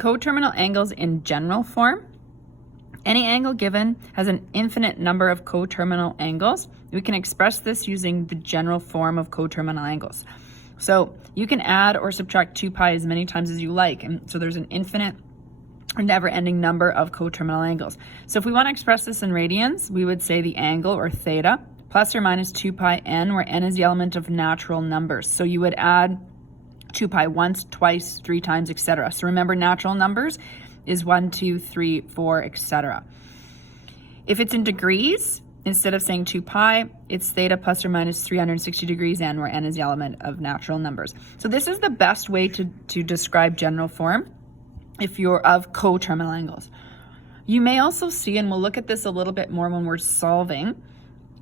Coterminal angles in general form. Any angle given has an infinite number of coterminal angles. We can express this using the general form of coterminal angles. So you can add or subtract 2 pi as many times as you like. And so there's an infinite or never-ending number of coterminal angles. So if we want to express this in radians, we would say the angle, or theta, plus or minus 2 pi n, where n is the element of natural numbers. So you would add 2 pi once, twice, 3 times, etc. So remember, natural numbers is 1, 2, 3, 4, etc. If it's in degrees, instead of saying 2 pi, it's theta plus or minus 360 degrees n, where n is the element of natural numbers. So this is the best way to describe general form if you're of coterminal angles. You may also see, and we'll look at this a little bit more when we're solving,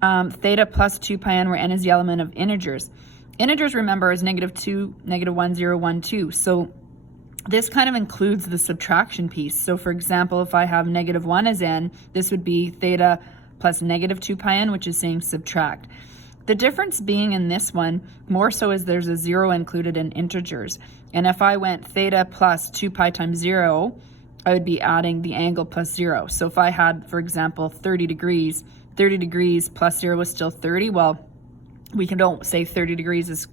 theta plus 2 pi n, where n is the element of integers. Integers, remember, is -2, -1, 0, 1, 2. So this kind of includes the subtraction piece. So for example, if I have -1 as n, this would be theta plus -2 pi n, which is saying subtract. The difference being in this one, more so, is there's a 0 included in integers. And if I went theta plus 2 pi times 0, I would be adding the angle plus 0. So if I had, for example, 30 degrees plus 0 was still 30. Well, we don't say 30 degrees is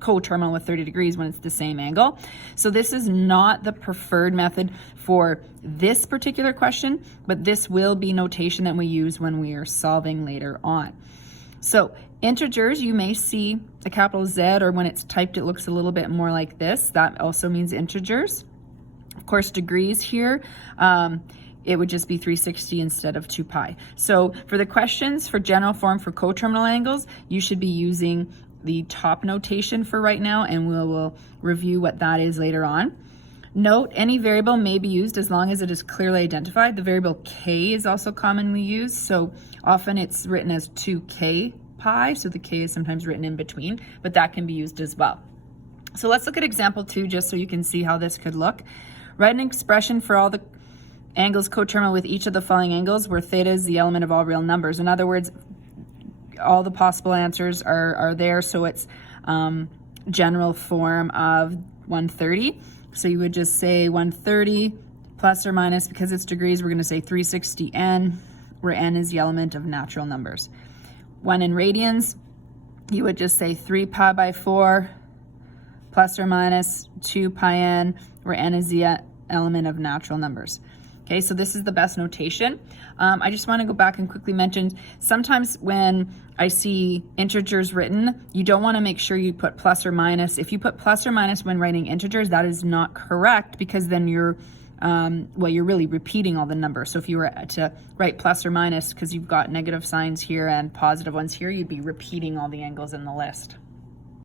coterminal with 30 degrees when it's the same angle. So this is not the preferred method for this particular question, but this will be notation that we use when we are solving later on. So integers, you may see a capital Z, or when it's typed it looks a little bit more like this. That also means integers. Of course, degrees here, it would just be 360 instead of 2 pi. So for the questions for general form for coterminal angles, you should be using the top notation for right now, and we will review what that is later on. Note, any variable may be used as long as it is clearly identified. The variable k is also commonly used, so often it's written as 2k pi, so the k is sometimes written in between, but that can be used as well. So let's look at example 2 just so you can see how this could look. Write an expression for all the angles coterminal with each of the following angles where theta is the element of all real numbers. In other words, all the possible answers are there, so it's general form of 130. So you would just say 130 plus or minus, because it's degrees, we're going to say 360 n, where n is the element of natural numbers. When in radians, you would just say 3 pi by 4 plus or minus 2 pi n, where n is the element of natural numbers. Okay, so this is the best notation. I just want to go back and quickly mention, sometimes when I see integers written, you don't want to make sure you put plus or minus. If you put plus or minus when writing integers, that is not correct, because then you're really repeating all the numbers. So if you were to write plus or minus, because you've got negative signs here and positive ones here, you'd be repeating all the angles in the list.